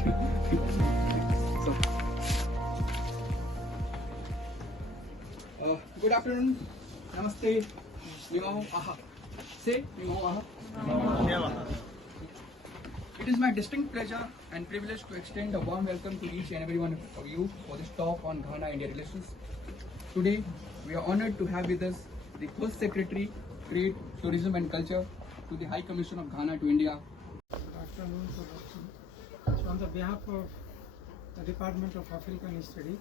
So, good afternoon. Namaste. Nimao aha. Say Nimao aha. It is my distinct pleasure and privilege to extend a warm welcome to each and every one of you for this talk on Ghana-India relations. Today, we are honored to have with us the First Secretary, Trade, Tourism and Culture to the High Commission of Ghana to India. Good afternoon. So on the behalf of the Department of African Studies,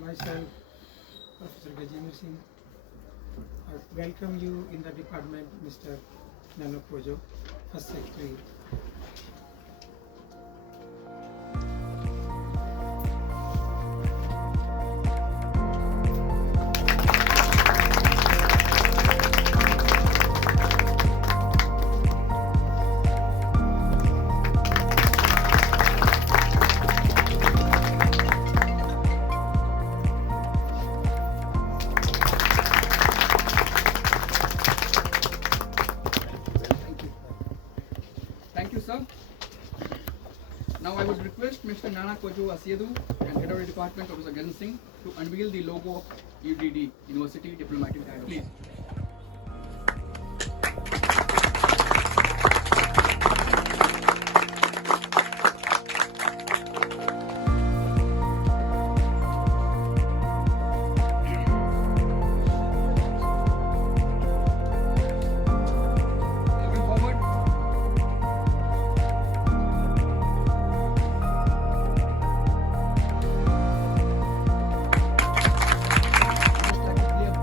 myself, Professor Gajendra Singh, I welcome you in the department, Mr. Nano Kojo, First Secretary. Thank you, sir. Now I would request Mr. Nana Kojo Asiedu and Head of the Department, Professor Gajendra Singh, to unveil the logo of UDD, University Diplomatic Dialogue. Please. Moving forward. Just like a clear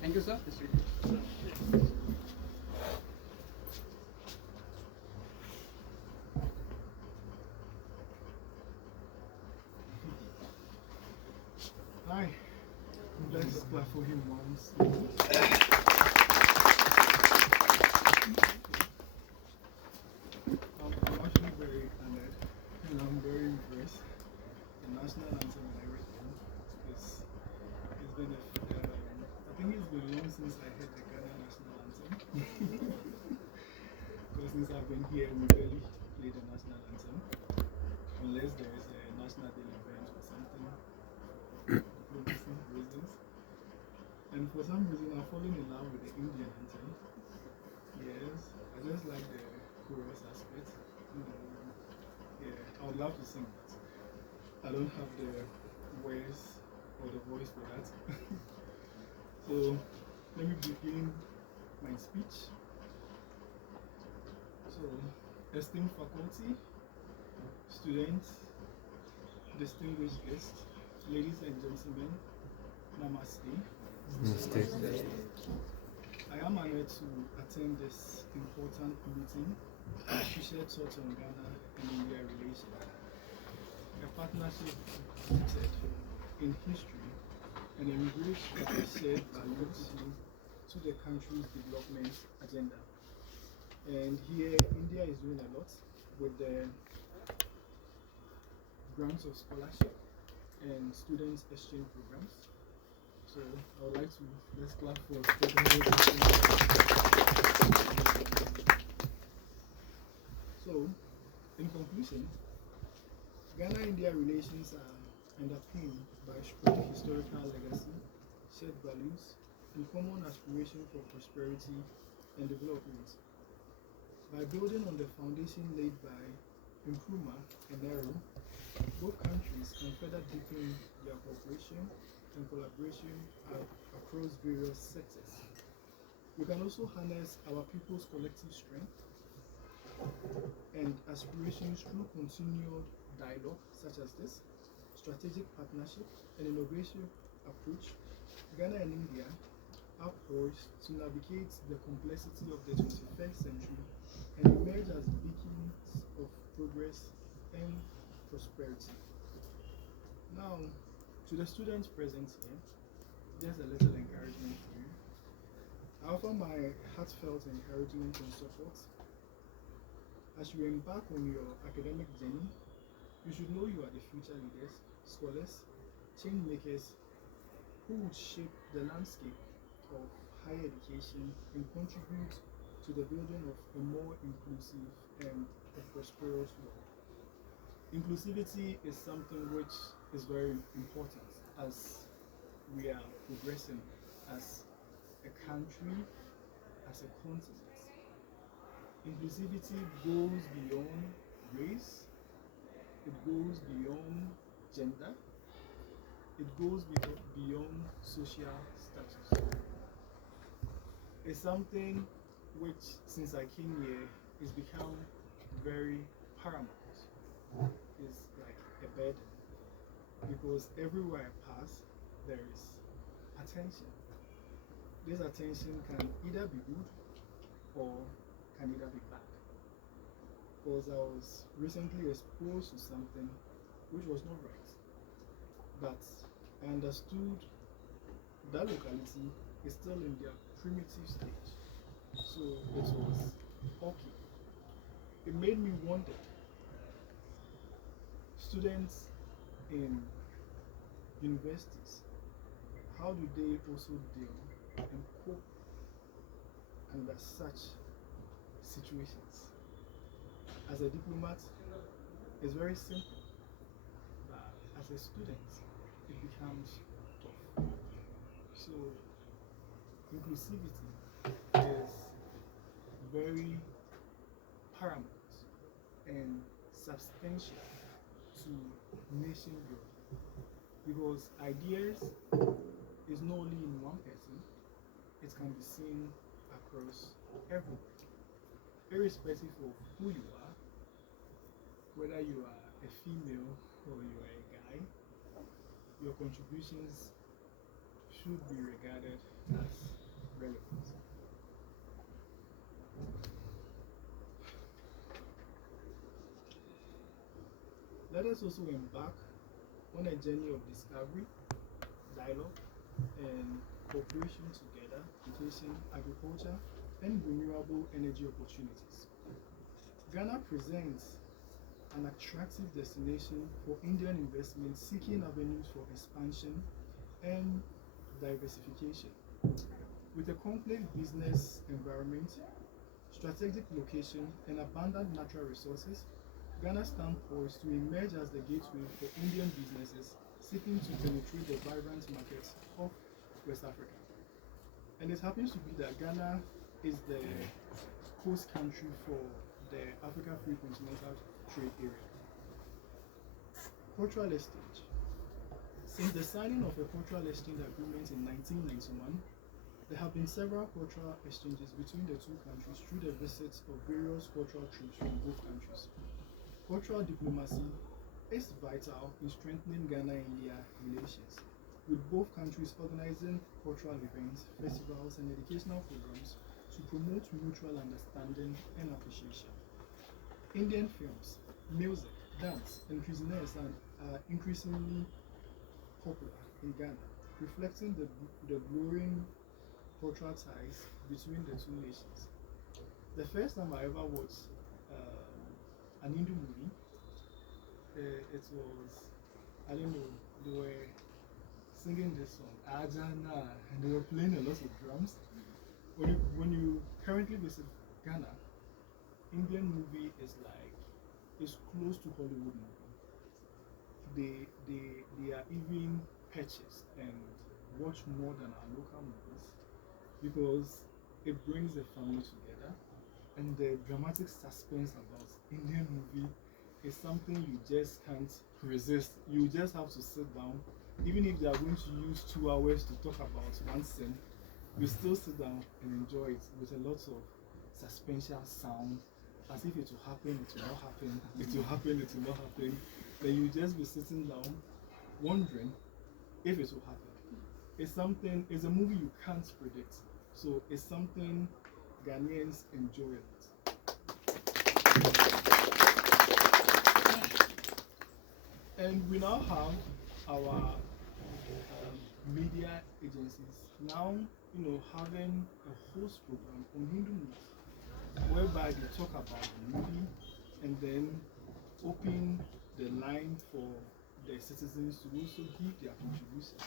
Thank you, sir. Hi. Let's clap for him once. I'm actually very honored and I'm very impressed. The national anthem and everything. It's been I think it's been long since I heard the Ghana national anthem. Because since I've been here, we barely play the national anthem. Unless there is a national day event or something for diplomacy reasons. And for some reason, I'm falling in love with the Indian anthem. Yes, I just like the chorus aspect. Yeah, I would love to sing that. I don't have the words or the voice for that. So let me begin my speech. So, esteemed faculty, students, distinguished guests, ladies and gentlemen, namaste. I am honored to attend this important meeting to share thoughts on Ghana and India relations, a partnership rooted in history and enriched by shared values to the country's development agenda. And here, India is doing a lot with the grants of scholarship and students exchange programs. So I would like to let's clap for So, in conclusion, Ghana-India relations are underpinned by strong historical legacy, shared values, and common aspiration for prosperity and development. By building on the foundation laid by Nkrumah and Nehru, both countries can further deepen their cooperation and collaboration across various sectors. We can also harness our people's collective strength and aspirations through continued dialogue such as this, strategic partnership and innovation approach. Ghana and India are poised to navigate the complexity of the 21st century and emerge as beacons of progress and prosperity. Now, to the students present here, just a little encouragement for you. I offer my heartfelt encouragement and support. As you embark on your academic journey, you should know you are the future leaders, scholars, change makers who would shape the landscape of higher education and contribute to the building of a more inclusive and a prosperous world. Inclusivity is something which is very important as we are progressing as a country, as a continent. Inclusivity goes beyond race, it goes beyond gender, it goes beyond social status. It's something which, since I came here, has become very paramount. It's like a burden because everywhere I pass, there is attention. This attention can either be good or can either be bad. Because I was recently exposed to something which was not right. But I understood that locality is still in their primitive stage. So it was okay. It made me wonder, students in universities, how do they also deal and cope under such situations? As a diplomat, it's very simple, but as a student, it becomes tough. So, inclusivity is very paramount and substantial to nation growth because ideas is not only in one person, it can be seen across everywhere, irrespective of who you are, whether you are a female or you are a guy, your contributions should be regarded as relevant. Let us also embark on a journey of discovery, dialogue, and cooperation together, education, agriculture, and renewable energy opportunities. Ghana presents an attractive destination for Indian investment seeking avenues for expansion and diversification. With a complex business environment, strategic location, and abundant natural resources, Ghana stands poised to emerge as the gateway for Indian businesses seeking to penetrate the vibrant markets of West Africa. And it happens to be that Ghana is the host country for the Africa Free Continental Trade Area. Cultural exchange. Since the signing of a cultural exchange agreement in 1991, there have been several cultural exchanges between the two countries through the visits of various cultural troops from both countries. Cultural diplomacy is vital in strengthening Ghana-India relations, with both countries organizing cultural events, festivals, and educational programs to promote mutual understanding and appreciation. Indian films, music, dance, and cuisines are increasingly popular in Ghana, reflecting the growing cultural ties between the two nations. The first time I ever watched an Hindu movie, it was, I don't know, they were singing this song, Ajana, and they were playing a lot of drums. When you currently visit Ghana, Indian movie is close to Hollywood movie. They are even purchased and watch more than our local movies because it brings the family together, and the dramatic suspense about Indian movie is something you just can't resist. You just have to sit down, even if they are going to use 2 hours to talk about one scene. You still sit down and enjoy it with a lot of suspension sound, as if it will happen, it will not happen, it will happen, it will not happen. Then you just be sitting down, wondering if it will happen. It's a movie you can't predict. So it's something Ghanaians enjoy a lot. And we now have our media agencies now, having a host program on Hindu movies, whereby they talk about the movie and then open the line for the citizens to also give their contribution.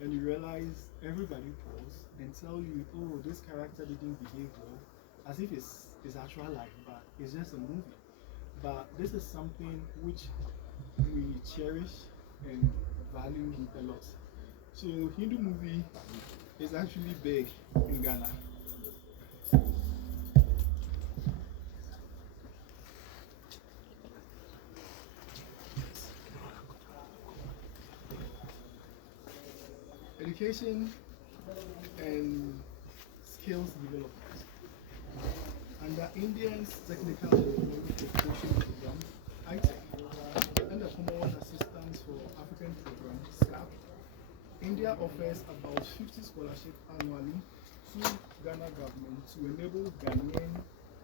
And you realize everybody pause and tell you, oh, this character didn't behave well, as if it's actual life, but it's just a movie. But this is something which we cherish and value a lot. So Hindu movie is actually big in Ghana. Education and skills development. Under India's Technical Development Education Program, ITEC, and the Commonwealth Assistance for African Program, SCAP, India offers about 50 scholarships annually to Ghana government to enable Ghanaian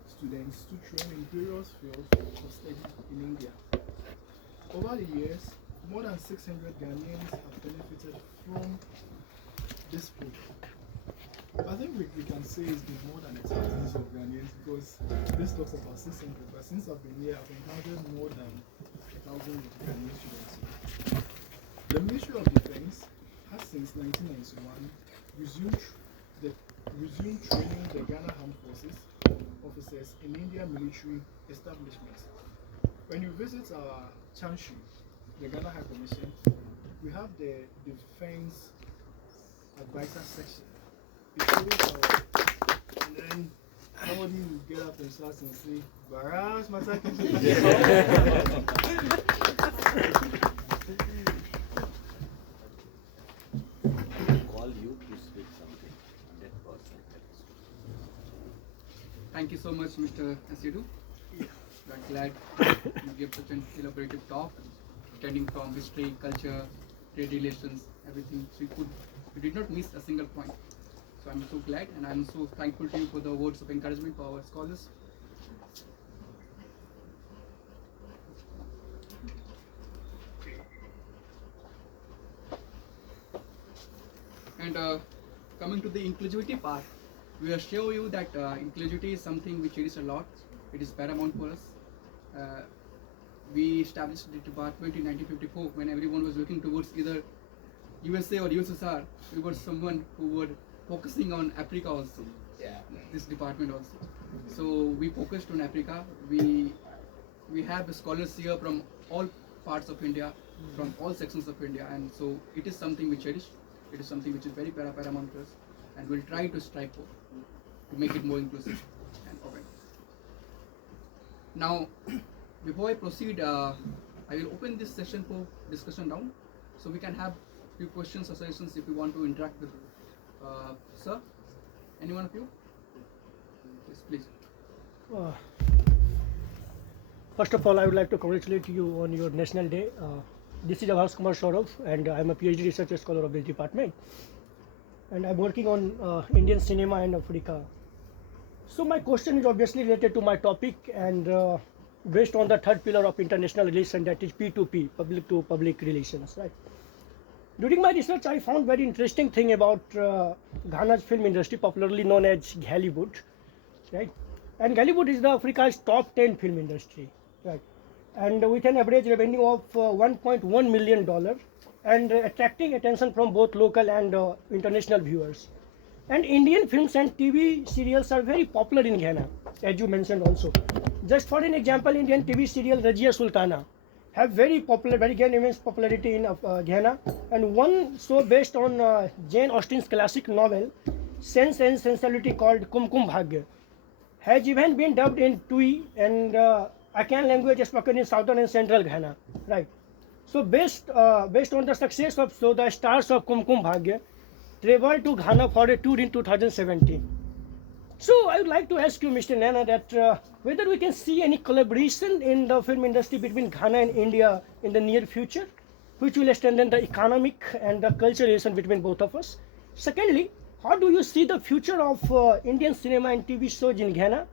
students to train in various fields of study in India. Over the years, more than 600 Ghanaians have benefited from this program. I think we can say it's been more than 1,000 of Ghanaians, because this talks about 600, but since I've been here, I've encountered more than 1,000 Ghanaian students. The Ministry of Defense has since 1991 resumed training the Ghana Armed Forces officers in Indian military establishments. When you visit our Chanshu, the Ghana High Commission, we have the Defense Advisor section. It shows and then somebody will get up and start and say, Baras Masaki. Call you to speak something. 100%. Thank you so much, Mr. Asidu. I'm glad you gave such an elaborative talk, attending from history, culture, trade relations, everything. So you did not miss a single point. So I'm so glad, and I'm so thankful to you for the words of encouragement for our scholars. And coming to the inclusivity part, we assure you that inclusivity is something we cherish a lot. It is paramount for us. We established the department in 1954 when everyone was looking towards either USA or USSR. We were someone who were focusing on Africa also. Yeah. This department also. So we focused on Africa. We we have scholars here from all parts of India, from all sections of India, and so it is something we cherish. It is something which is very paramount to us, and we'll try to strive for to make it more inclusive and open. Now, before I proceed, I will open this session for discussion round, so we can have few questions or suggestions if you want to interact with sir. Any one of you? Yes, please. First of all, I would like to congratulate you on your National Day. This is Avas Kumar Saurav, and I'm a PhD research scholar of this department. And I'm working on Indian cinema and Africa. So my question is obviously related to my topic and based on the third pillar of international relations, that is P2P, public to public relations, right? During my research, I found very interesting thing about Ghana's film industry, popularly known as Hollywood, right? And Hollywood is the Africa's top 10 film industry, right? And with an average revenue of $1.1 million and attracting attention from both local and international viewers. And Indian films and TV serials are very popular in Ghana, as you mentioned also. Just for an example, Indian TV serial Rajia Sultana have very gained immense popularity in Ghana. And one show based on Jane Austen's classic novel, Sense and Sensuality, called Kumkum Bhagya, has even been dubbed in Tui and Akan language spoken in southern and central Ghana, right? So based on the success of the stars of Kumkum Bhagya traveled to Ghana for a tour in 2017. So I would like to ask you, Mr. Nana, that whether we can see any collaboration in the film industry between Ghana and India in the near future, which will strengthen the economic and the cultural relation between both of us. Secondly, how do you see the future of Indian cinema and TV shows in Ghana?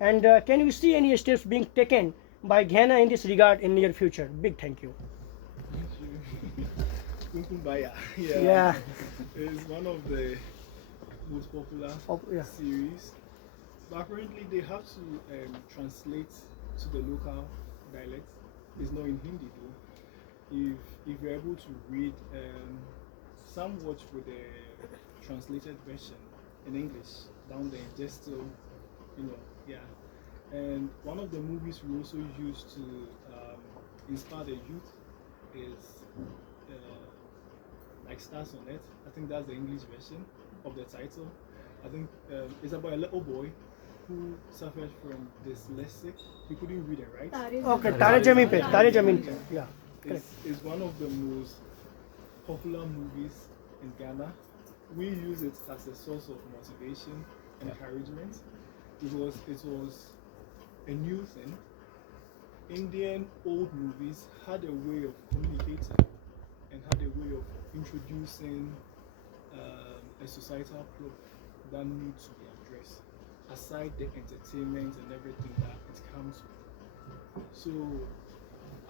And can you see any steps being taken by Ghana in this regard in near future? Big thank you. Kumkumbaya. Yeah. It's one of the most popular Yeah. series. But apparently they have to translate to the local dialect. It's not in Hindi though. If you're able to read some watch with the translated version in English down there, just to yeah. And one of the movies we also use to inspire the youth is like Stars on It. I think that's the English version of the title. I think it's about a little boy who suffered from dyslexic. He couldn't read and write. Okay, Tare Zameen Pe, yeah. It's one of the most popular movies in Ghana. We use it as a source of motivation and encouragement because it was a new thing. Indian old movies had a way of communicating and had a way of introducing a societal plot that needs to be addressed, aside the entertainment and everything that it comes with. So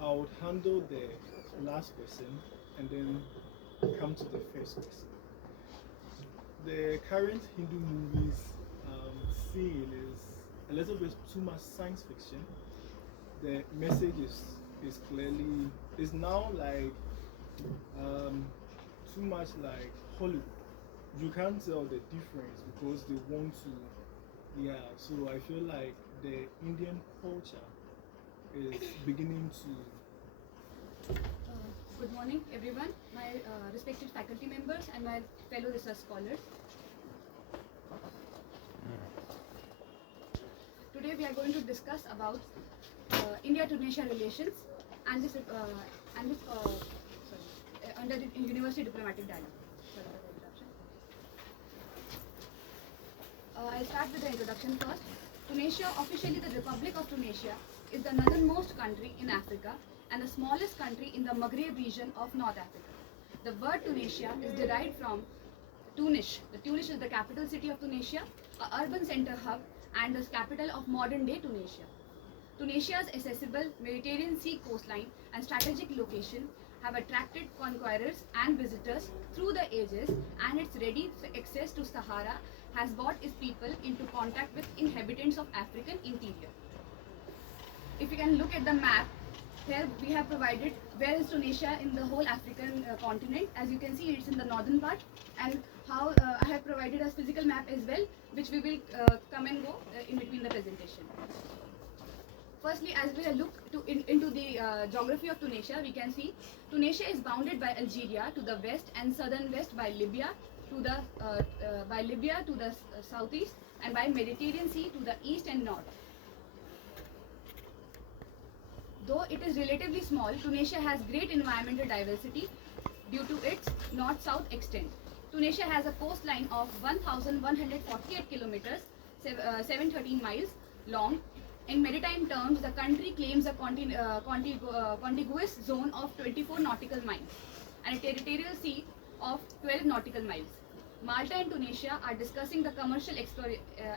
I would handle the last question and then come to the first question. The current Hindu movies scene is a little bit too much science fiction. The message is clearly, is now like too much like Hollywood. You can't tell the difference because they want to, yeah. So I feel like the Indian culture is beginning to. Good morning, everyone, my respected faculty members and my fellow research scholars. Today we are going to discuss about India-Tunisia relations and this under the University Diplomatic Dialogue. Sorry for the interruption. I'll start with the introduction first. Tunisia, officially the Republic of Tunisia, is the northernmost country in Africa and the smallest country in the Maghreb region of North Africa. The word Tunisia is derived from Tunis. The Tunis is the capital city of Tunisia, an urban center hub and the capital of modern-day Tunisia. Tunisia's accessible Mediterranean Sea coastline and strategic location have attracted conquerors and visitors through the ages, and its ready access to Sahara has brought its people into contact with inhabitants of African interior. If you can look at the map, here we have provided where is Tunisia in the whole African continent. As you can see, it's in the northern part, and how I have provided a physical map as well, which we will come and go in between the presentation. Firstly, as we look into the geography of Tunisia, we can see Tunisia is bounded by Algeria to the west and southern west by Libya to the southeast, and by Mediterranean Sea to the east and north. Though it is relatively small, Tunisia has great environmental diversity due to its north-south extent. Tunisia has a coastline of 1,148 kilometers, 713 miles long. In maritime terms, the country claims a contiguous zone of 24 nautical miles and a territorial sea of 12 nautical miles. Malta and Tunisia are discussing the commercial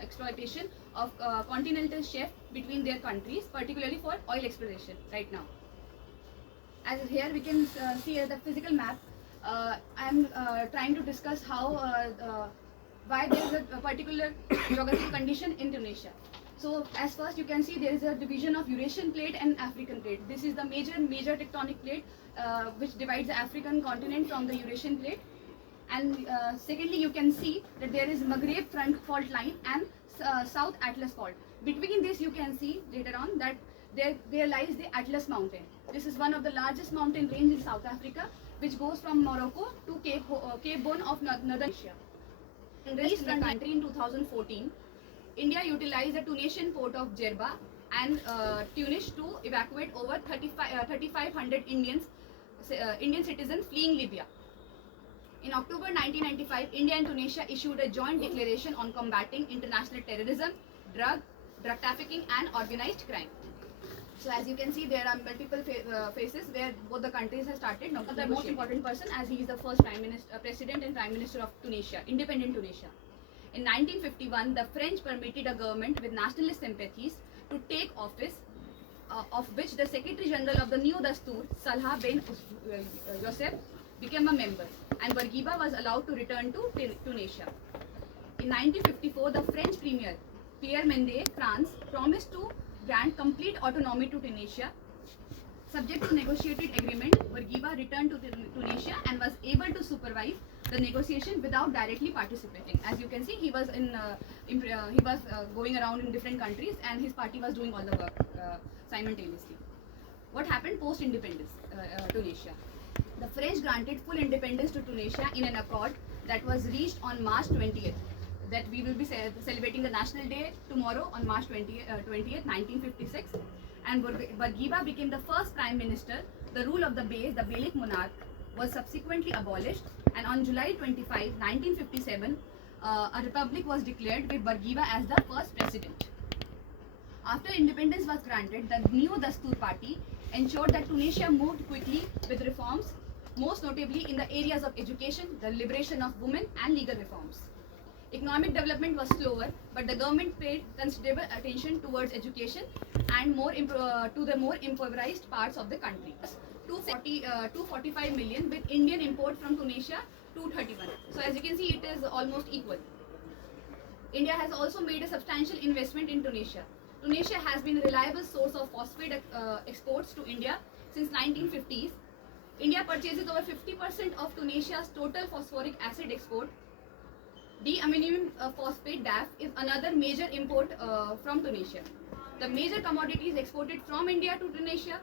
exploitation of continental shelf between their countries, particularly for oil exploration right now. As here we can see the physical map. I am trying to discuss how why there is a particular geographical condition in Tunisia. So as first you can see there is a division of Eurasian plate and African plate. This is the major tectonic plate which divides the African continent from the Eurasian plate. And secondly, you can see that there is Maghreb front fault line and South Atlas fault. Between this, you can see later on that there lies the Atlas mountain. This is one of the largest mountain range in South Africa, which goes from Morocco to Cape Bone of Northern Asia. In the eastern country in 2014, India utilized the Tunisian port of Jerba and Tunis to evacuate over 3,500 Indian citizens fleeing Libya. In October 1995, India and Tunisia issued a joint declaration on combating international terrorism, drug trafficking and organized crime. So as you can see, there are multiple phases where both the countries have started. Now, the most important person, as he is the first president and prime minister of Tunisia, independent Tunisia. In 1951, the French permitted a government with nationalist sympathies to take office, of which the Secretary General of the new Dastur, Salah bin Youssef, became a member, and Bourguiba was allowed to return to Tunisia. In 1954, the French Premier, Pierre Mendès France, promised to grant complete autonomy to Tunisia. Subject to negotiated agreement, Bourguiba returned to Tunisia and was able to supervise the negotiation without directly participating. As you can see, he was going around in different countries, and his party was doing all the work simultaneously. What happened post-independence, Tunisia? The French granted full independence to Tunisia in an accord that was reached on March 20th. That we will be celebrating the National Day tomorrow on March 20th, 1956. And Bourguiba became the first prime minister. The rule of the Beys, the Beylik monarch, was subsequently abolished. And on July 25, 1957, a republic was declared with Bourguiba as the first president. After independence was granted, the new Dastur party ensured that Tunisia moved quickly with reforms, most notably in the areas of education, the liberation of women and legal reforms. Economic development was slower, but the government paid considerable attention towards education and to the more impoverished parts of the country. 245 million, with Indian import from Tunisia 231. So as you can see, it is almost equal. India has also made a substantial investment in Tunisia. Tunisia has been a reliable source of phosphate exports to India since 1950s. India purchases over 50% of Tunisia's total phosphoric acid export. Diammonium phosphate DAF is another major import from Tunisia. The major commodities exported from India to Tunisia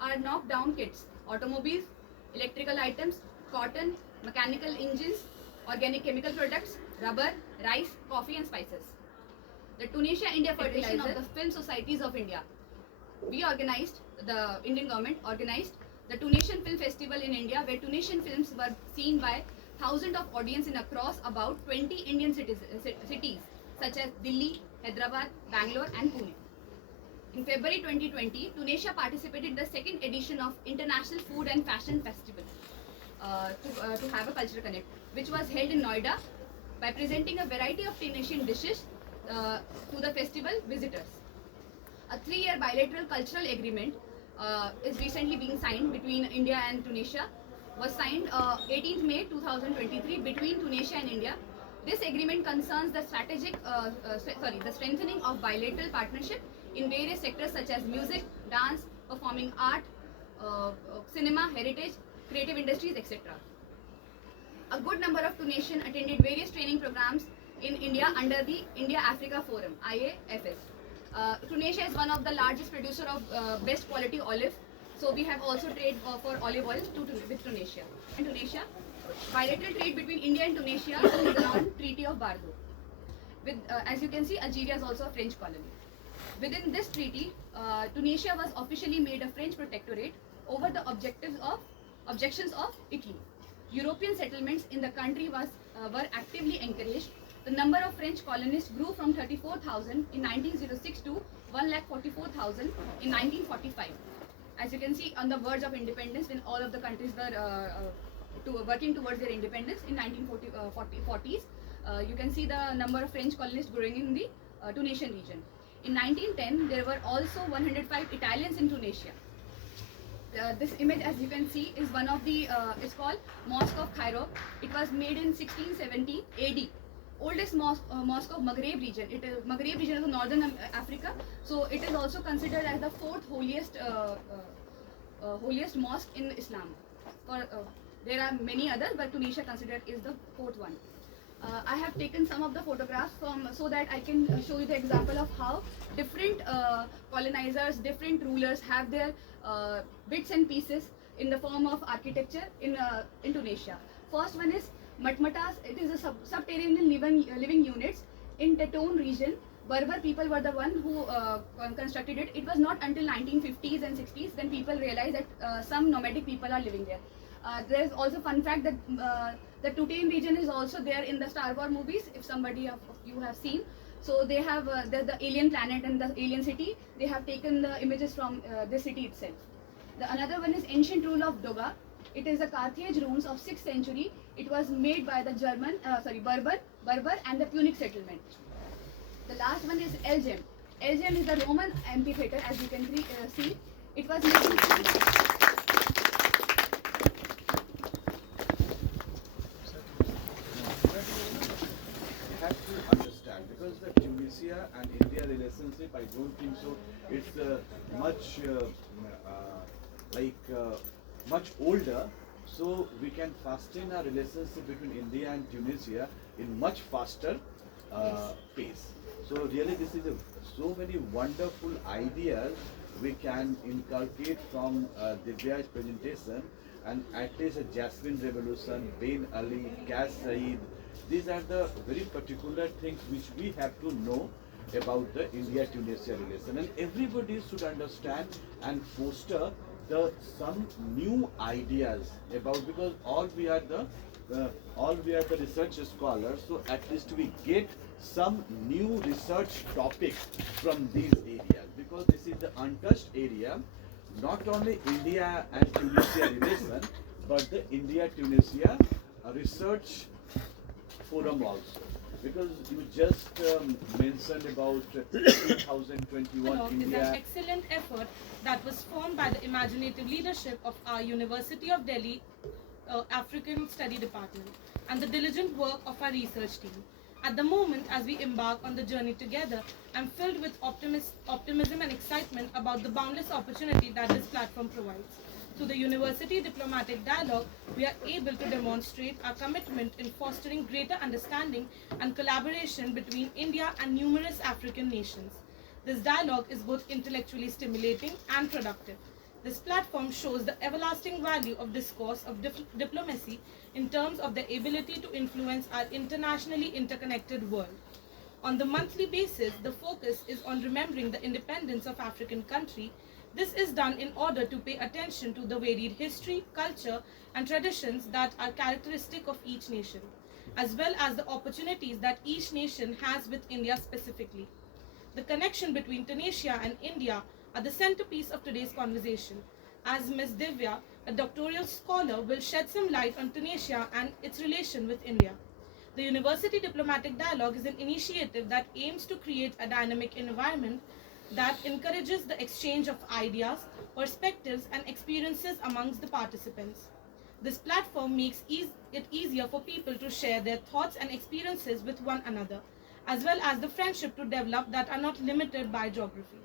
are knockdown kits, automobiles, electrical items, cotton, mechanical engines, organic chemical products, rubber, rice, coffee and spices. The Tunisia-India Federation of the Film Societies of India. The Indian government organized the Tunisian Film Festival in India, where Tunisian films were seen by thousands of audience in across about 20 Indian cities such as Delhi, Hyderabad, Bangalore and Pune. In February 2020, Tunisia participated in the second edition of International Food and Fashion Festival to have a cultural connect, which was held in Noida, by presenting a variety of Tunisian dishes to the festival visitors. A 3-year bilateral cultural agreement is recently being signed between India and Tunisia. Was signed 18th May 2023 between Tunisia and India. This agreement concerns the the strengthening of bilateral partnership in various sectors such as music, dance, performing art, cinema, heritage, creative industries, etc. A good number of Tunisians attended various training programs in India under the India-Africa Forum, IAFS. Tunisia is one of the largest producer of best quality olive. So we have also trade for olive oil with Tunisia. In Tunisia, bilateral trade between India and Tunisia is around Treaty of Bardo. With, as you can see, Algeria is also a French colony. Within this treaty, Tunisia was officially made a French protectorate over the objections of Italy. European settlements in the country were actively encouraged. The number of French colonists grew from 34,000 in 1906 to 1,44,000 in 1945. As you can see, on the verge of independence, when all of the countries were working towards their independence in 1940s, you can see the number of French colonists growing in the Tunisian region. In 1910, there were also 105 Italians in Tunisia. This image, as you can see, is one of the, it's called Mosque of Cairo. It was made in 1670 AD. Oldest mosque of Maghreb region. Maghreb region is northern Africa, so it is also considered as the fourth holiest mosque in Islam. There are many others, but Tunisia considered is the fourth one. I have taken some of the photographs so that I can show you the example of how different colonizers, different rulers have their bits and pieces in the form of architecture in Tunisia. First one is matmatas. It is a subterranean living units in Teton region. Berber people were the one who constructed it. It was not until 1950s and 60s when people realized that some nomadic people are living there. There's also fun fact that the Tutain region is also there in the Star Wars movies, if somebody of you have seen. So they have the alien planet and the alien city. They have taken the images from the city itself. Another one is ancient rule of Doga. It is a Carthage ruins of 6th century. It was made by the Berber and the Punic settlement. The last one is Elgem. Elgem is the Roman amphitheater, as you can see. It was made in Understand, because the Tunisia and India relationship, I don't think so. It's much older, so we can fasten our relationship between India and Tunisia in much faster pace. So really, this is so many wonderful ideas we can inculcate from Divya's presentation, and at least a Jasmine Revolution, Ben Ali, Cash Saeed. These are the very particular things which we have to know about the India-Tunisia relation, and everybody should understand and foster some new ideas about, because all we are the research scholars, so at least we get some new research topics from these areas, because this is the untouched area, not only India and Tunisia relation, but the India-Tunisia research forum also, because you just mentioned about 2021 Is India. an excellent effort that was formed by the imaginative leadership of our University of Delhi African Study Department and the diligent work of our research team. At the moment, as we embark on the journey together, I'm filled with optimism and excitement about the boundless opportunity that this platform provides. Through the University Diplomatic Dialogue, we are able to demonstrate our commitment in fostering greater understanding and collaboration between India and numerous African nations. This dialogue is both intellectually stimulating and productive. This platform shows the everlasting value of discourse of diplomacy in terms of the ability to influence our internationally interconnected world. On the monthly basis, the focus is on remembering the independence of African country. This is done in order to pay attention to the varied history, culture, and traditions that are characteristic of each nation, as well as the opportunities that each nation has with India specifically. The connection between Tunisia and India are the centerpiece of today's conversation, as Ms. Divya, a doctoral scholar, will shed some light on Tunisia and its relation with India. The University Diplomatic Dialogue is an initiative that aims to create a dynamic environment that encourages the exchange of ideas, perspectives, and experiences amongst the participants. This platform makes it easier for people to share their thoughts and experiences with one another, as well as the friendship to develop that are not limited by geography.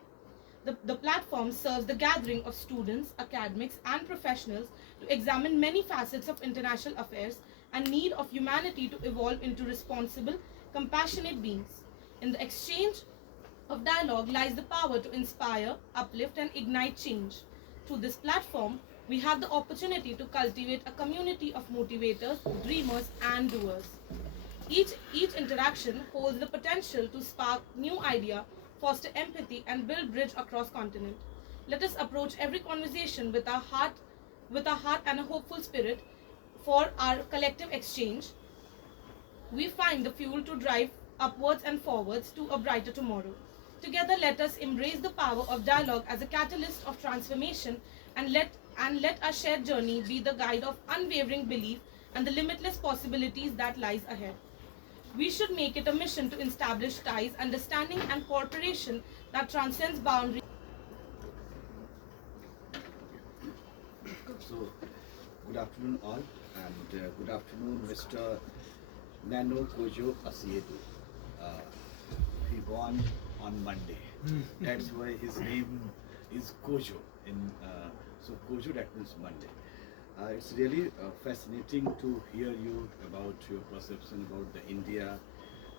The platform serves the gathering of students, academics, and professionals to examine many facets of international affairs and need of humanity to evolve into responsible, compassionate beings. In the exchange of dialogue lies the power to inspire, uplift, and ignite change. Through this platform, we have the opportunity to cultivate a community of motivators, dreamers, and doers. Each interaction holds the potential to spark new idea, foster empathy, and build bridge across continent. Let us approach every conversation with our heart and a hopeful spirit for our collective exchange. We find the fuel to drive upwards and forwards to a brighter tomorrow. Together, let us embrace the power of dialogue as a catalyst of transformation and let our shared journey be the guide of unwavering belief and the limitless possibilities that lies ahead. We should make it a mission to establish ties, understanding, and cooperation that transcends boundaries. So, good afternoon all, and good afternoon, Mr. Nano Kojo Asiedu. Uh, he born on Monday. That's why his name is Kojo. So Kojo, that means Monday. It's really fascinating to hear you about your perception about the India,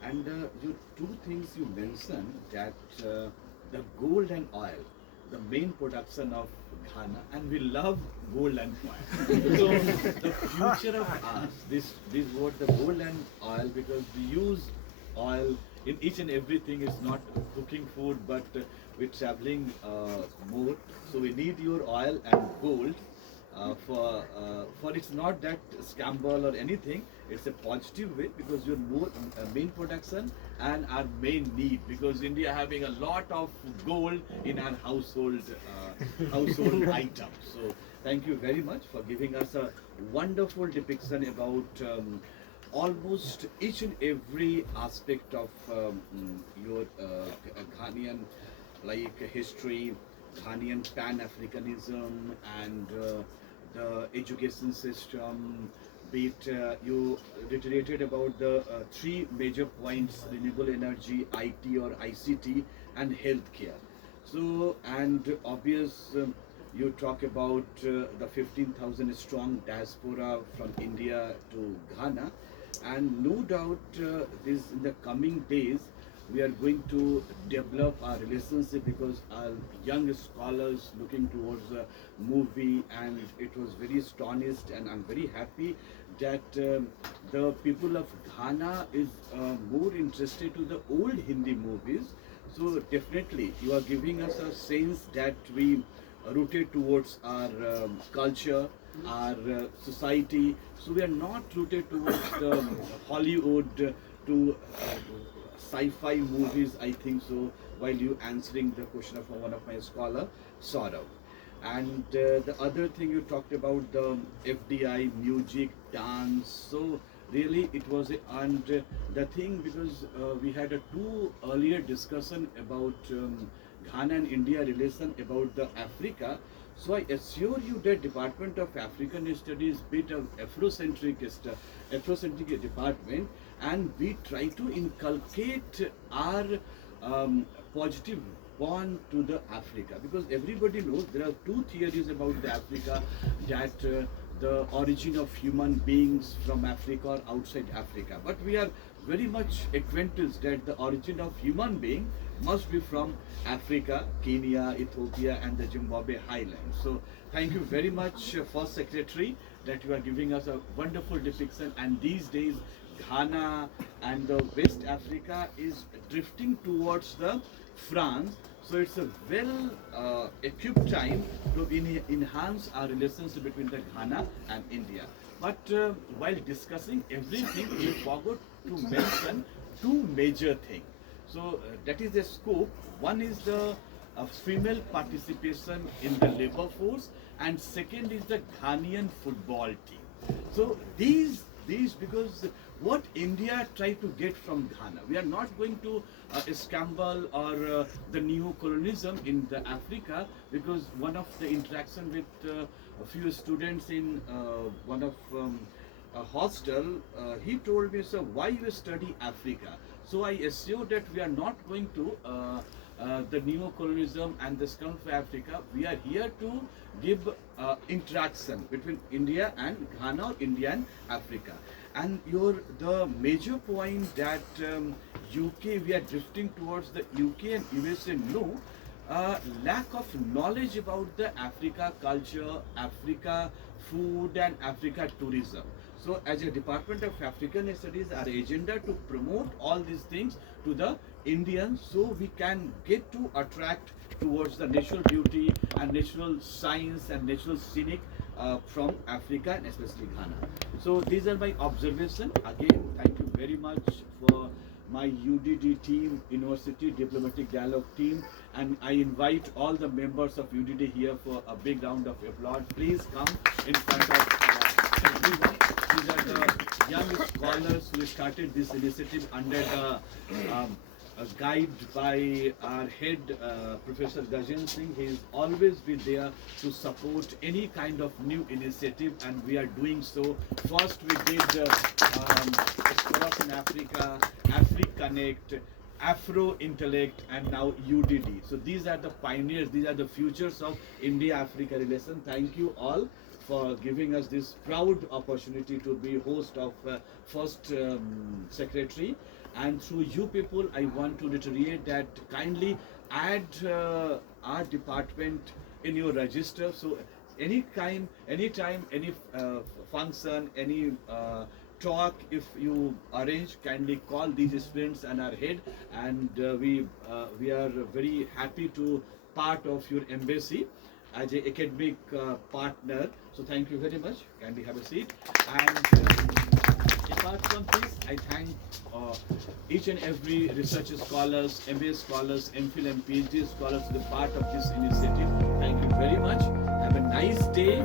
and you two things you mentioned that the gold and oil, the main production of Ghana, and we love gold and oil. So the future of us, this word, the gold and oil, because we use oil in each and everything. It's not cooking food, but we're traveling more, so we need your oil and gold. For it's not that scandal or anything. It's a positive way because your more main production and our main need, because India having a lot of gold in our household items. So thank you very much for giving us a wonderful depiction about almost each and every aspect of your Ghanaian like history, Ghanaian Pan-Africanism, and the education system. Be it you reiterated about the three major points: renewable energy, IT or ICT, and healthcare. So, and obvious, you talk about the 15,000 strong diaspora from India to Ghana, and no doubt this in the coming days we are going to develop our relationship, because our young scholars looking towards a movie, and it was very astonished, and I'm very happy that the people of Ghana is more interested to the old Hindi movies. So definitely you are giving us a sense that we rooted towards our culture, our society. So we are not rooted towards the Hollywood to sci-fi movies, I think so, while you answering the question of one of my scholar, Saurav. And the other thing you talked about, the FDI, music, dance. So really it was and the thing, because we had a two earlier discussion about Ghana and India relation about the Africa. So I assure you that Department of African Studies bit of Afrocentric department, and we try to inculcate our positive bond to the Africa, because everybody knows there are two theories about the Africa, that the origin of human beings from Africa or outside Africa, but we are very much acquainted that the origin of human being must be from Africa, Kenya, Ethiopia, and the Zimbabwe highlands. So thank you very much, First Secretary, that you are giving us a wonderful depiction. And these days Ghana and the West Africa is drifting towards the France. So it's a well equipped time to enhance our relationship between the Ghana and India. But while discussing everything, we forgot to mention two major things. So that is the scope. One is the female participation in the labor force, and second is the Ghanaian football team. So these because what India tried to get from Ghana, we are not going to scramble or the neo-colonialism in the Africa, because one of the interaction with a few students in one of a hostel, he told me, "Sir, why you study Africa?" So I assure that we are not going to the neo-colonialism and the scum of Africa. We are here to give interaction between India and Ghana, or India and Africa. And the major point that UK, we are drifting towards the UK and USA, no, lack of knowledge about the Africa culture, Africa food and Africa tourism. So as a Department of African Studies, our agenda to promote all these things to the Indians, so we can get to attract towards the natural beauty and natural science and natural scenic from Africa and especially Ghana. So these are my observations. Again, thank you very much for my UDD team, University Diplomatic Dialogue team, and I invite all the members of UDD here for a big round of applause. Please come in front of everyone. These are the young scholars who started this initiative under the guide by our head, Professor Gajen Singh. He has always been there to support any kind of new initiative, and we are doing so. First we did Scholars in Africa, AfriConnect, Afro Intellect, and now UDD. So these are the pioneers, these are the futures of India-Africa relation. Thank you all for giving us this proud opportunity to be host of first secretary. And through you people, I want to reiterate that kindly add our department in your register. So anytime, any function, any talk, if you arrange, kindly call these students and our head, and we are very happy to part of your embassy as an academic partner. So thank you very much. Kindly have a seat. And apart from this, I thank each and every research scholars, MA scholars, MPhil and PhD scholars to be part of this initiative. Thank you very much. Have a nice day.